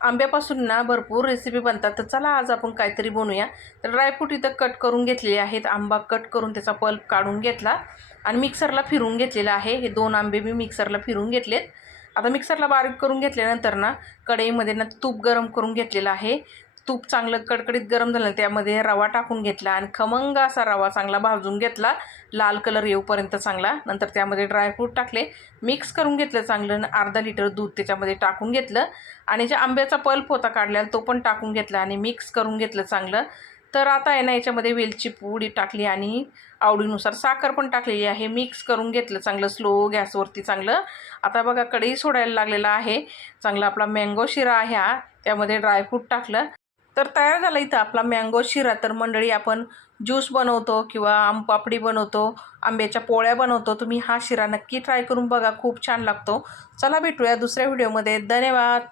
आंब्यापासून ना भरपूर रेसिपी बनतात. तर चला आज आपण काहीतरी बनवूया तर ड्रायफ्रूट इथं कट करून घेतलेले आहेत. आंबा कट करून त्याचा पल्प काढून घेतला. आणि मिक्सरला फिरून घेतलेला आहे. हे दोन आंबे मी मिक्सरला फिरून घेतलेत. आता मिक्सरला बारीक करून घेतल्यानंतर ना कढईमध्ये ना तूप गरम करून घेतलेलं आहे. तूप चांगलं कडकडीत गरम झालं त्यामध्ये रवा टाकून घेतला आणि खमंग असा रवा चांगला भाजून घेतला. लाल कलर येऊपर्यंत चांगला. नंतर त्यामध्ये ड्रायफ्रूट टाकले. मिक्स करून घेतलं चांगलं आणि अर्धा लिटर दूध त्याच्यामध्ये टाकून घेतलं. आणि जे आंब्याचा पल्प होता काढलेला तो पण टाकून घेतला आणि मिक्स करून घेतलं चांगलं. तर आता आहे ना याच्यामध्ये वेलची पूड टाकली आणि आवडीनुसार साखर पण टाकलेली आहे. मिक्स करून घेतलं चांगलं स्लो गॅसवरती चांगलं. आता बघा कढई सोडायला लागलेला आहे. चांगला आपला मँगो शिरा आहे हा. त्यामध्ये ड्रायफ्रूट टाकलं. तर तयार झाला इथं आपला मँगो शिरा. तर मंडळी आपण ज्यूस बनवतो किंवा आमपापडी बनवतो आंब्याच्या पोळ्या बनवतो. तुम्ही हा शिरा नक्की ट्राय करून बघा. खूप छान लागतो. चला भेटूया दुसऱ्या व्हिडिओमध्ये धन्यवाद!